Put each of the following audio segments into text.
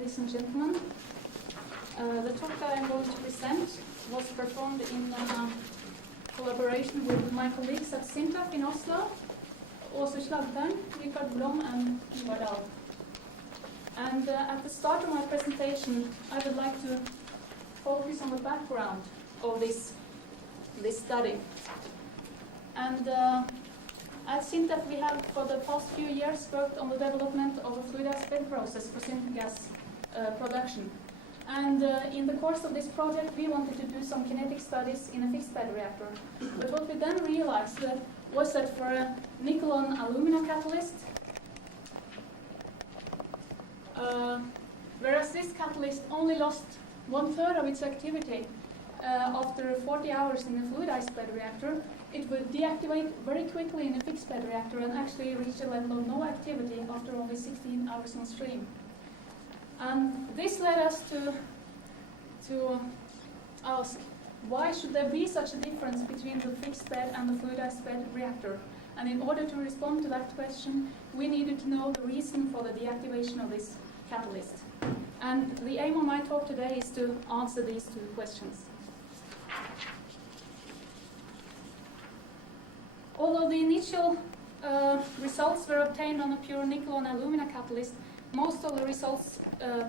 ladies and gentlemen. The talk that I'm going to present was performed in collaboration with my colleagues at SINTAF in Oslo, Åse Slagtang, Richard Blom, and Ivar Dahl. And at the start of my presentation, I would like to focus on the background of this study. And at SINTAF, we have for the past few years worked on the development of a fluidized bed process for syngas production. And in the course of this project, we wanted to do some kinetic studies in a fixed bed reactor. But what we then realized was that for a nickel on alumina catalyst, whereas this catalyst only lost 1/3 of its activity after 40 hours in a fluidized bed reactor, it would deactivate very quickly in a fixed bed reactor and actually reach a level of no activity after only 16 hours on stream. And this led us to ask, why should there be such a difference between the fixed bed and the fluidized bed reactor? And in order to respond to that question, we needed to know the reason for the deactivation of this catalyst. And the aim of my talk today is to answer these two questions. Although the initial results were obtained on a pure nickel on alumina catalyst, most of the results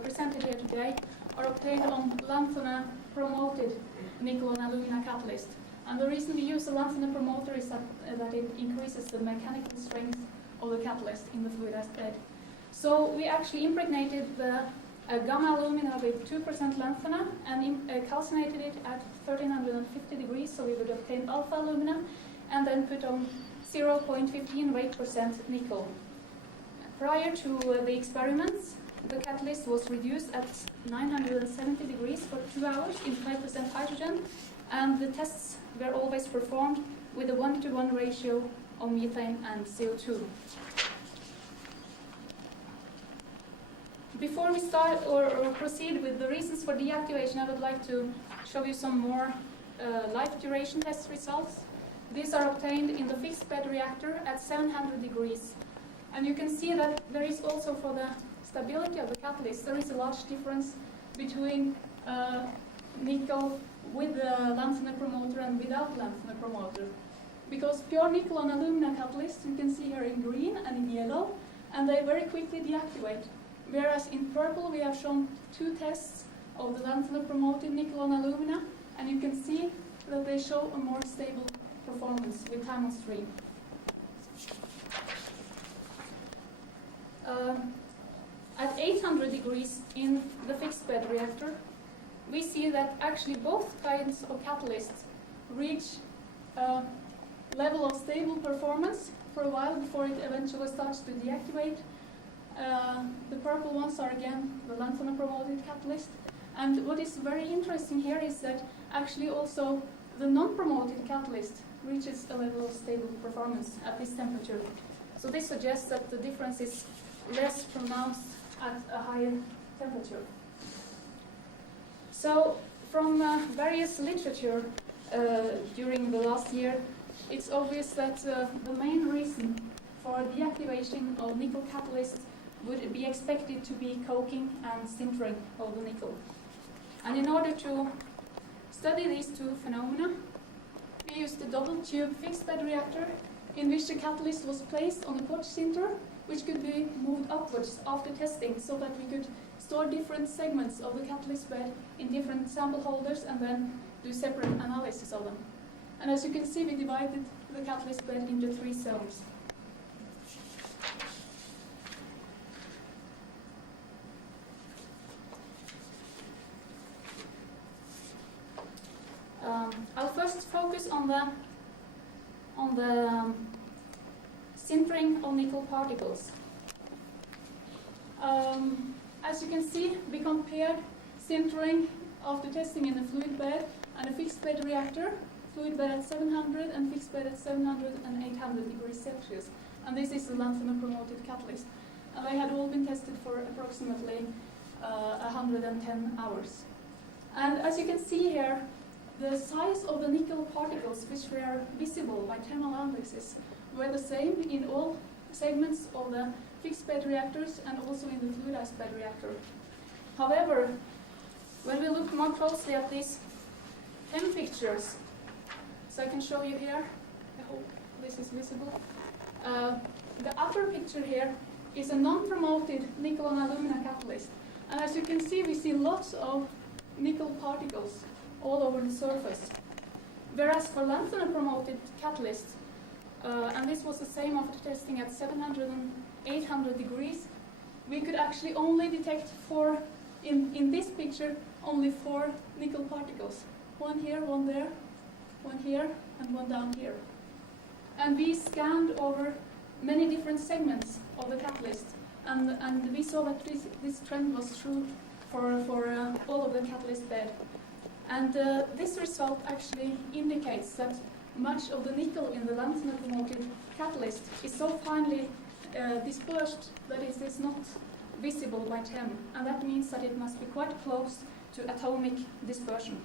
presented here today are obtained on lanthanum promoted nickel on alumina catalyst. And the reason we use a lanthanum promoter is that it increases the mechanical strength of the catalyst in the fluidized bed. So we actually impregnated the gamma alumina with 2% lanthanum and calcinated it at 1350 degrees, so we would obtain alpha alumina, and then put on 0.15 weight% nickel. Prior to the experiments, the catalyst was reduced at 970 degrees for 2 hours in 5% hydrogen, and the tests were always performed with a 1-to-1 ratio of methane and CO2. Before we start or proceed with the reasons for deactivation, I would like to show you some more life duration test results. These are obtained in the fixed bed reactor at 700 degrees. And you can see that there is also, for the stability of the catalyst, there is a large difference between nickel with the lanthanum promoter and without lanthanum promoter. Because pure nickel on alumina catalyst, you can see here in green and in yellow, and they very quickly deactivate. Whereas in purple, we have shown 2 tests of the lanthanum promoted nickel on alumina, and you can see that they show a more stable performance with time on stream. At 800 degrees in the fixed bed reactor, we see that actually both kinds of catalysts reach a level of stable performance for a while before it eventually starts to deactivate. The purple ones are again the lanthanum promoted catalyst. And what is very interesting here is that actually also the non-promoted catalyst reaches a level of stable performance at this temperature. So this suggests that the difference is less pronounced at a higher temperature. So from various literature during the last year, it's obvious that the main reason for deactivation of nickel catalyst would be expected to be coking and sintering of the nickel. And in order to study these two phenomena, we used a double tube fixed bed reactor in which the catalyst was placed on a potch sinter, which could be moved upwards after testing so that we could store different segments of the catalyst bed in different sample holders and then do separate analysis of them. And as you can see, we divided the catalyst bed into 3 zones. I'll first focus on the sintering of nickel particles. As you can see, we compared sintering after testing in a fluid bed and a fixed bed reactor, fluid bed at 700 and fixed bed at 700 and 800 degrees Celsius. And this is the lanthanum promoted catalyst. And they had all been tested for approximately 110 hours. And as you can see here, the size of the nickel particles which were visible by thermal analysis were the same in all segments of the fixed bed reactors and also in the fluidized bed reactor. However, when we look more closely at these 10 pictures, so I can show you here, I hope this is visible. The upper picture here is a non-promoted nickel and alumina catalyst. And as you can see, we see lots of nickel particles all over the surface. Whereas for lanthanum promoted catalysts, and this was the same after testing at 700 and 800 degrees, we could actually only detect in this picture, only 4 nickel particles. One here, one there, one here, and one down here. And we scanned over many different segments of the catalyst, and we saw that this trend was true for all of the catalyst bed. And this result actually indicates that much of the nickel in the lanthanum promoted catalyst is so finely dispersed that it is not visible by TEM, and that means that it must be quite close to atomic dispersion.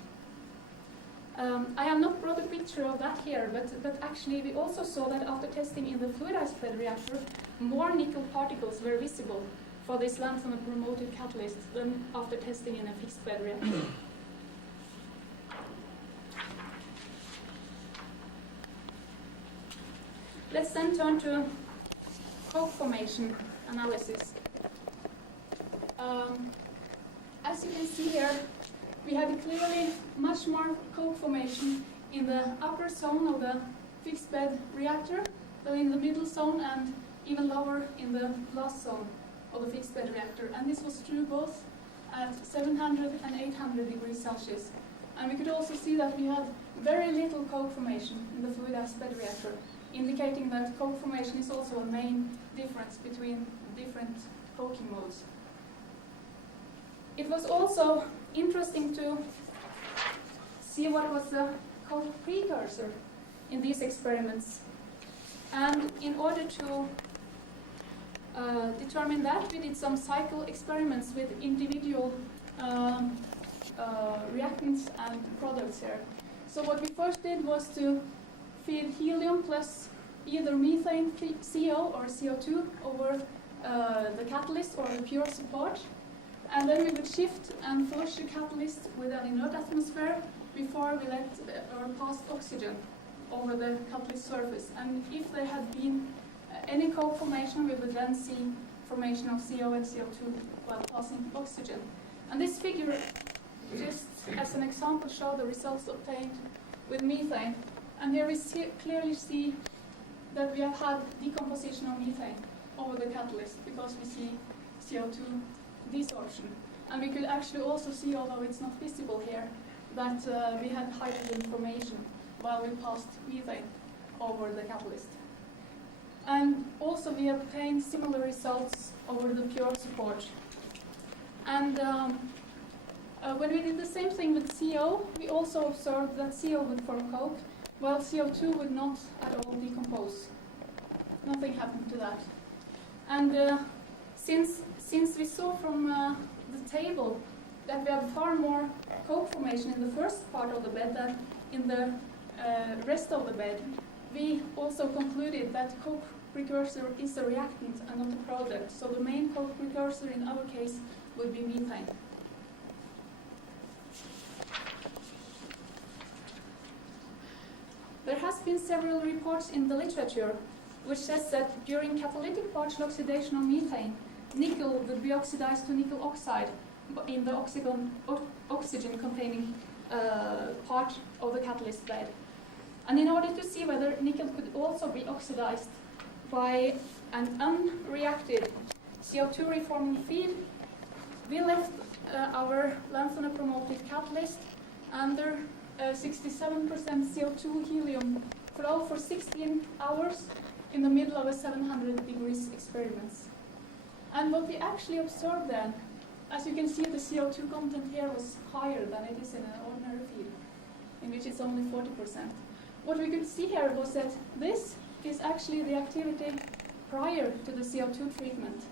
I have not brought a picture of that here, but actually we also saw that after testing in the fluidized bed reactor, more nickel particles were visible for this lanthanum promoted catalyst than after testing in a fixed bed reactor. Let's then turn to coke formation analysis. As you can see here, we had clearly much more coke formation in the upper zone of the fixed bed reactor than in the middle zone, and even lower in the last zone of the fixed bed reactor. And this was true both at 700 and 800 degrees Celsius. And we could also see that we had very little coke formation in the fluidized bed reactor, indicating that coke formation is also a main difference between different coking modes. It was also interesting to see what was the coke precursor in these experiments. And in order to determine that, we did some cycle experiments with individual reactants and products here. So what we first did was to feed helium plus either methane, CO or CO2 over the catalyst or the pure support. And then we would shift and flush the catalyst with an inert atmosphere before we let or passed oxygen over the catalyst surface. And if there had been any coke formation, we would then see formation of CO and CO2 while passing oxygen. And this figure, just as an example, shows the results obtained with methane. And here we clearly see that we have had decomposition of methane over the catalyst because we see CO2 desorption. And we could actually also see, although it's not visible here, that we had hydrogen formation while we passed methane over the catalyst. And also we obtained similar results over the pure support. And when we did the same thing with CO, we also observed that CO would form coke, while CO2 would not at all decompose. Nothing happened to that. And since we saw from the table that we have far more coke formation in the first part of the bed than in the rest of the bed, we also concluded that coke precursor is a reactant and not a product. So the main coke precursor in our case would be methane. There has been several reports in the literature which says that during catalytic partial oxidation of methane, nickel would be oxidized to nickel oxide in the oxygen-containing part of the catalyst bed. And in order to see whether nickel could also be oxidized by an unreacted CO2 reforming feed, we left our lanthanum promoted catalyst under 67% CO2 helium flow for 16 hours in the middle of a 700 degrees experiments. And what we actually observed then, as you can see, the CO2 content here was higher than it is in an ordinary feed, in which it's only 40%. What we could see here was that this is actually the activity prior to the CO2 treatment,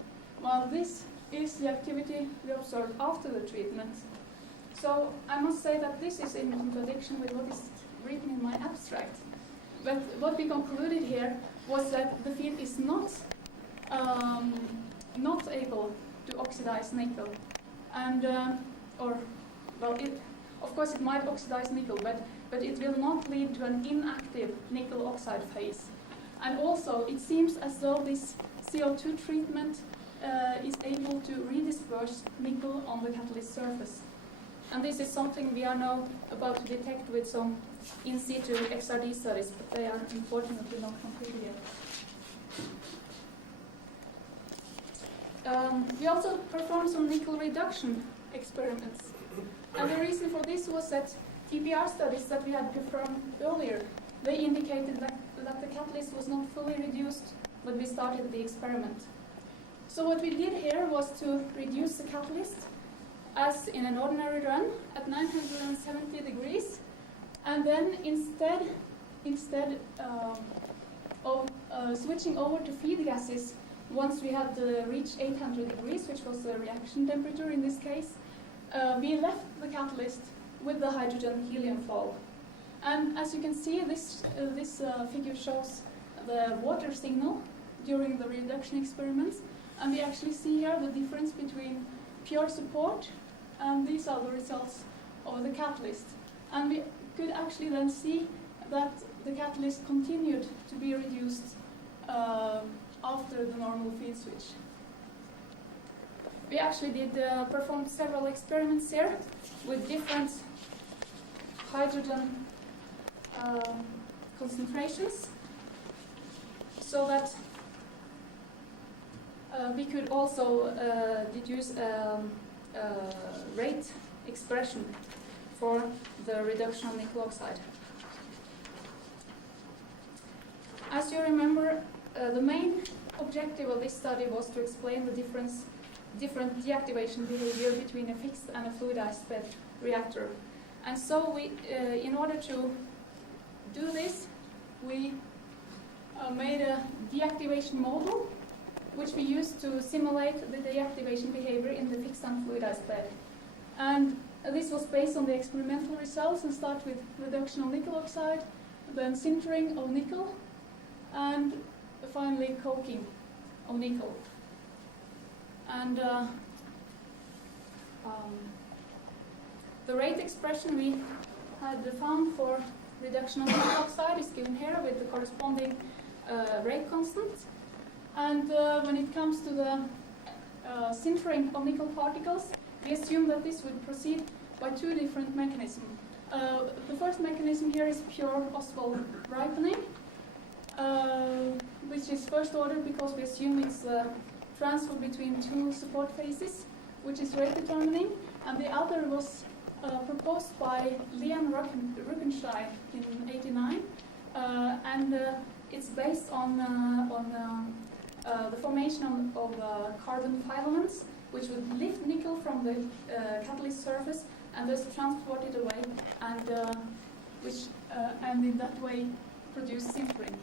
while this is the activity we observed after the treatment. So I must say that this is in contradiction with what is written in my abstract. But what we concluded here was that the feed is not able to oxidize nickel. and of course it might oxidize nickel, but it will not lead to an inactive nickel oxide phase. And also, it seems as though this CO2 treatment is able to redisperse nickel on the catalyst surface. And this is something we are now about to detect with some in situ XRD studies, but they are unfortunately not completed yet. We also performed some nickel reduction experiments. And the reason for this was that TPR studies that we had performed earlier, they indicated that the catalyst was not fully reduced when we started the experiment. So what we did here was to reduce the catalyst as in an ordinary run at 970 degrees, and then instead of switching over to feed gases, once we had reached 800 degrees, which was the reaction temperature in this case, we left the catalyst with the hydrogen-helium flow. And as you can see, this figure shows the water signal during the reduction experiments, and we actually see here the difference between pure support, and these are the results of the catalyst. And we could actually then see that the catalyst continued to be reduced after the normal feed switch. We actually did perform several experiments here with different hydrogen concentrations, so that we could also deduce rate expression for the reduction of nickel oxide. As you remember, the main objective of this study was to explain the different deactivation behavior between a fixed and a fluidized bed reactor. And so we, in order to do this, we made a deactivation model, which we used to simulate the deactivation behavior in the fixed and fluidized bed. And this was based on the experimental results, and start with reduction of nickel oxide, then sintering of nickel, and finally coking of nickel. And the rate expression we had found for reduction of nickel oxide is given here with the corresponding rate constant. And when it comes to the sintering of nickel particles, we assume that this would proceed by two different mechanisms. The first mechanism here is pure Ostwald ripening, which is first order because we assume it's transfer between two support phases, which is rate determining, and the other was proposed by Leon Ruckenstein in '89, and it's based on the formation of carbon filaments, which would lift nickel from the catalyst surface and thus transport it away, and in that way produce sintering.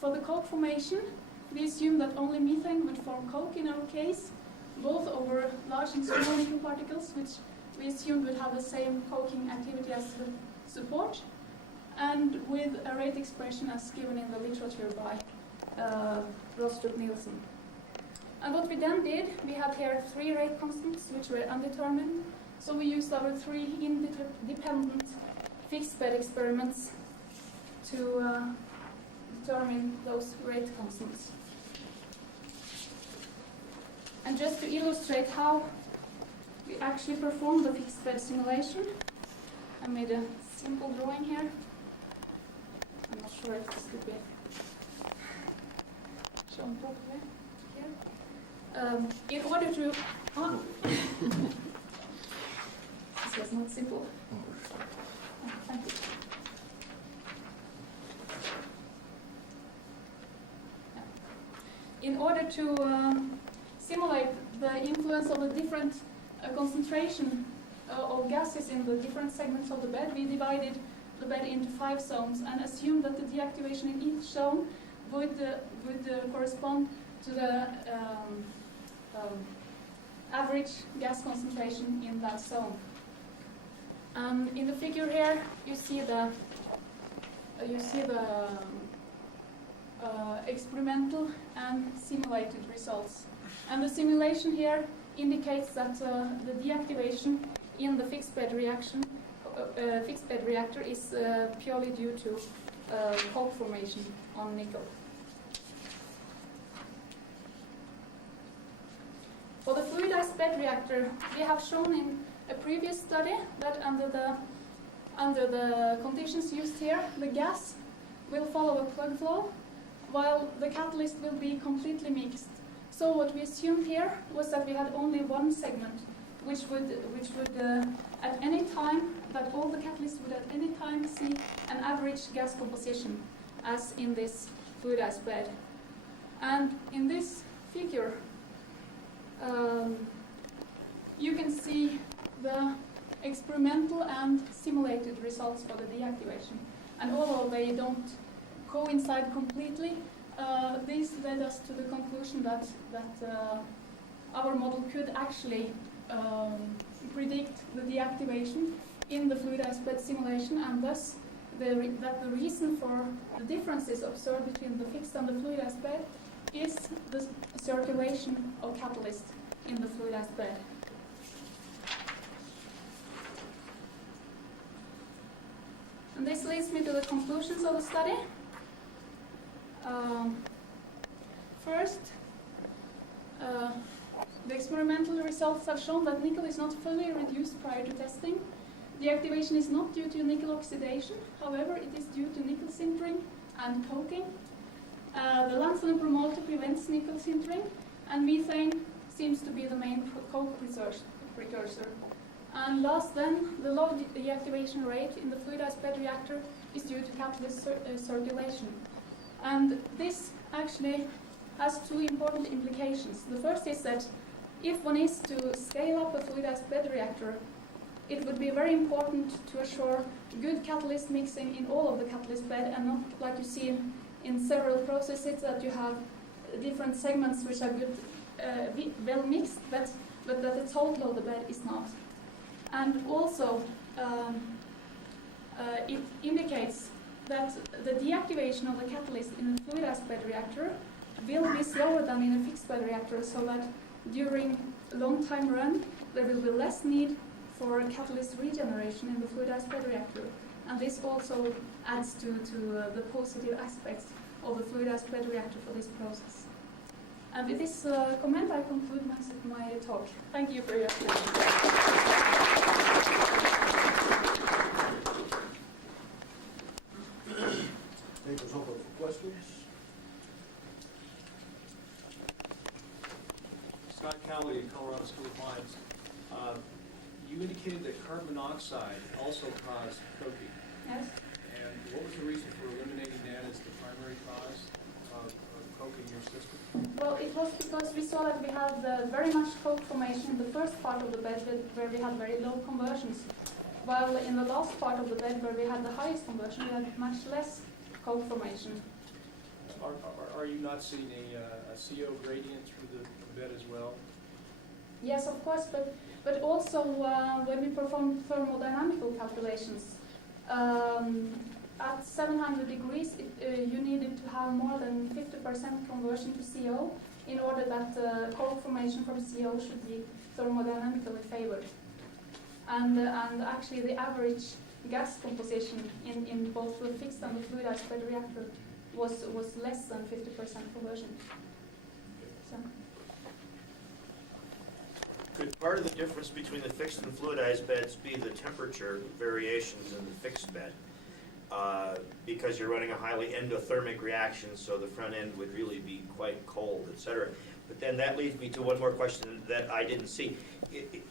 For the coke formation, we assume that only methane would form coke in our case, both over large and small nickel particles, which we assumed would have the same coking activity as the support, and with a rate expression as given in the literature by Rostrup-Nielsen. And what we then did, we had here three rate constants which were undetermined, so we used our three independent fixed bed experiments to determine those rate constants. And just to illustrate how we actually performed the fixed bed simulation, I made a simple drawing here. I'm not sure if this could be shown properly here. In order to... this was not simple. Oh, thank you. In order to simulate the influence of the different concentration of gases in the different segments of the bed, we divided the bed into 5 zones and assumed that the deactivation in each zone would correspond to the average gas concentration in that zone. In the figure here, you see the experimental and simulated results. And the simulation here indicates that the deactivation in the fixed bed reactor is purely due to coke formation on nickel. For the fluidized bed reactor, we have shown in a previous study that under the conditions used here, the gas will follow a plug flow, while the catalyst will be completely mixed. So what we assumed here was that we had only one segment, which would at any time, that all the catalysts would at any time see an average gas composition, as in this fluidized bed. And in this figure, you can see the experimental and simulated results for the deactivation. And although they don't coincide completely, this led us to the conclusion that our model could actually predict the deactivation in the fluidized bed simulation, and thus that the reason for the differences observed between the fixed and the fluidized bed is the circulation of catalyst in the fluidized bed. And this leads me to the conclusions of the study. First, the experimental results have shown that nickel is not fully reduced prior to testing. Deactivation is not due to nickel oxidation, however, it is due to nickel sintering and coking. The lanthanum promoter prevents nickel sintering, and methane seems to be the main coke precursor. And last then, the low deactivation rate in the fluidized bed reactor is due to catalyst circulation. And this actually has two important implications. The first is that if one is to scale up a fluidized bed reactor, it would be very important to assure good catalyst mixing in all of the catalyst bed, and not like you see in several processes that you have different segments which are good, well mixed, but that the total of the bed is not. And also, it indicates that the deactivation of the catalyst in a fluidized bed reactor will be slower than in a fixed bed reactor, so that during a long time run, there will be less need for catalyst regeneration in the fluidized bed reactor. And this also adds to the positive aspects of the fluidized bed reactor for this process. And with this comment, I conclude my talk. Thank you for your attention. Take us open for questions. Scott Cowley, Colorado School of Mines. You indicated that carbon monoxide also caused coking. Yes? And what was the reason for eliminating that as the primary cause of coke in your system? Well, it was because we saw that we had very much coke formation in the first part of the bed where we had very low conversions, while in the last part of the bed where we had the highest conversion, we had much less coke formation. Are you not seeing a CO gradient through the bed as well? Yes, of course, but also when we performed thermodynamical calculations, at 700 degrees, you needed to have more than 50% conversion to CO in order that coke formation from CO should be thermodynamically favored. And actually the average gas composition in both the fixed and the fluidized bed reactor was less than 50% conversion. So. Could part of the difference between the fixed and fluidized beds be the temperature variations in the fixed bed? Because you're running a highly endothermic reaction, so the front end would really be quite cold, etc. But then that leads me to one more question that I didn't see.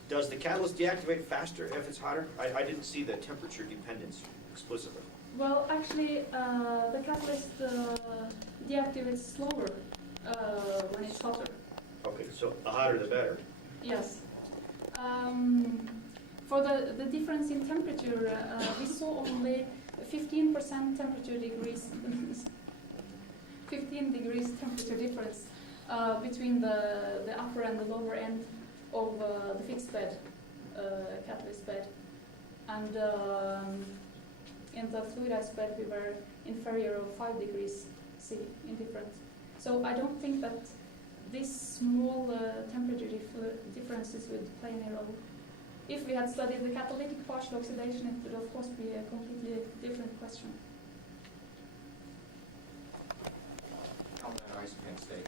Does the catalyst deactivate faster if it's hotter? I didn't see the temperature dependence explicitly. Well, actually, the catalyst deactivates slower when it's hotter. Okay, so the hotter the better. Yes. For the difference in temperature, we saw only 15% temperature degrees, 15 degrees temperature difference between the upper and the lower end of the fixed bed, catalyst bed. And in the fluidized bed, we were inferior of 5 degrees C in difference. So I don't think that these small temperature differences would play any role. If we had studied the catalytic partial oxidation, it would of course be a completely different question. Al2O3, Penn State.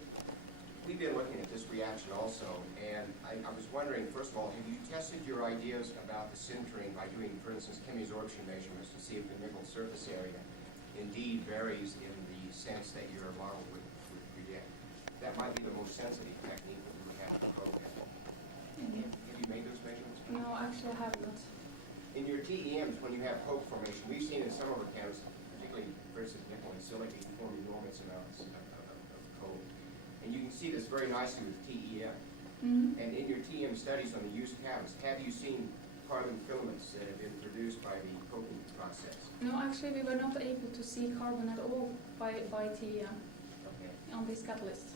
We've been looking at this reaction also, and I was wondering, first of all, have you tested your ideas about the sintering by doing, for instance, chemisorption measurements to see if the nickel surface area indeed varies in the sense that your model would predict? That might be the most sensitive technique that we would have to probe. Have you made those measurements? No, actually I have not. In your TEMs, when you have coke formation, we've seen in some of our counts, particularly versus nickel and silica, you form enormous amounts of coke. And you can see this very nicely with TEM. Mm-hmm. And in your TEM studies on the used catalyst, have you seen carbon filaments that have been produced by the coking process? No, actually we were not able to see carbon at all by TEM Okay. on this catalyst.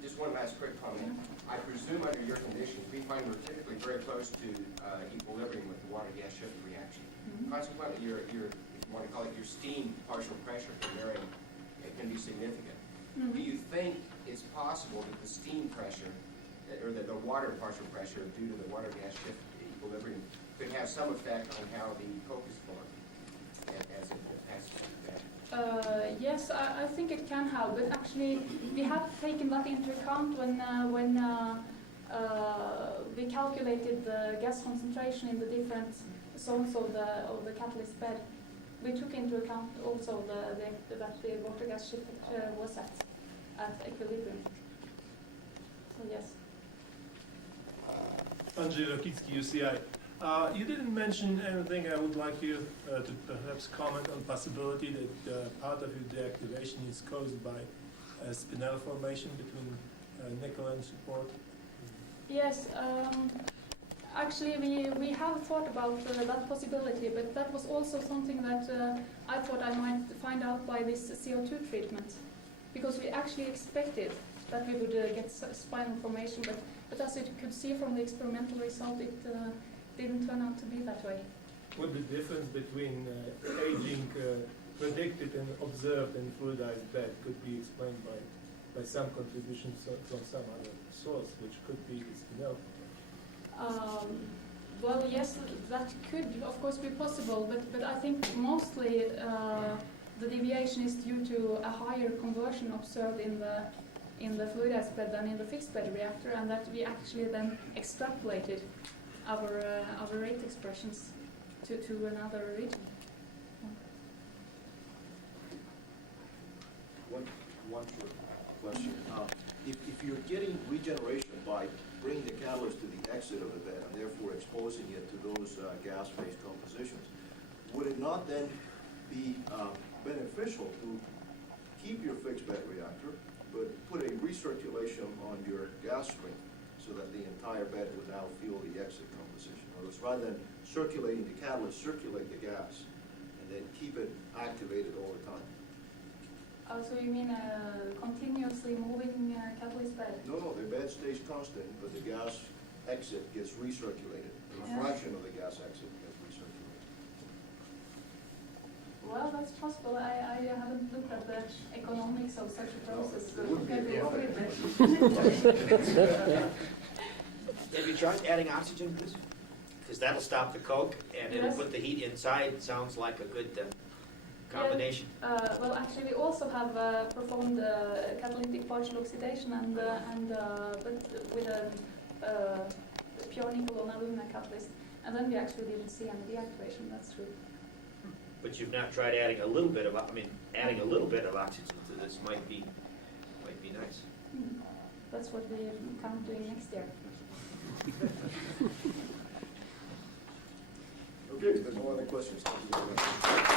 Just one last quick comment. I presume under your conditions, we find we're typically very close to equilibrium with the water-gas shift reaction. Mm-hmm. Consequently, your, if you want to call it your steam partial pressure can vary, it can be significant. Mm-hmm. Do you think it's possible that the steam pressure, or that the water partial pressure due to the water-gas shift equilibrium could have some effect on how the coke is formed as it passes through that? Yes, I think it can have, but actually we have taken that into account when we calculated the gas concentration in the different zones of the catalyst bed. We took into account also that the water gas shift was at equilibrium. So yes. Andrzej Rokicki, UCI. You didn't mention anything. I would like you to perhaps comment on the possibility that part of your deactivation is caused by spinel formation between nickel and support. Yes, actually we have thought about that possibility, but that was also something that I thought I might find out by this CO2 treatment, because we actually expected that we would get spinal formation, but as you could see from the experimental result, it didn't turn out to be that way. What the difference between aging predicted and observed in fluidized bed could be explained by some contributions from some other source, which could be the spinel formation. Well, yes, that could of course be possible, but I think mostly the deviation is due to a higher conversion observed in the fluidized bed than in the fixed bed reactor, and that we actually then extrapolated our rate expressions to another region. One short question. If you're getting regeneration by bringing the catalyst to the exit of the bed and therefore exposing it to those gas-phase compositions, would it not then be beneficial to keep your fixed bed reactor, but put a recirculation on your gas stream so that the entire bed would now feel the exit composition? In other words, rather than circulating the catalyst, circulate the gas and then keep it activated all the time. So you mean a continuously moving catalyst bed? No, the bed stays constant, but the gas exit gets recirculated. A Yeah. fraction of the gas exit gets recirculated. Well, that's possible. I haven't looked at the economics of such a process. it would be Maybe a over benefit. Have you tried adding oxygen to this? Because that'll stop the coke and it'll Yes. put the heat inside. Sounds like a good combination. Well, actually, we also have performed catalytic partial oxidation, but with a pure nickel on alumina catalyst, and then we actually didn't see any deactivation. That's true. But you've not tried adding a little bit of, adding a little bit of oxygen to this might be nice. That's what we come doing next year. Okay, if there's no other questions, thank you very much.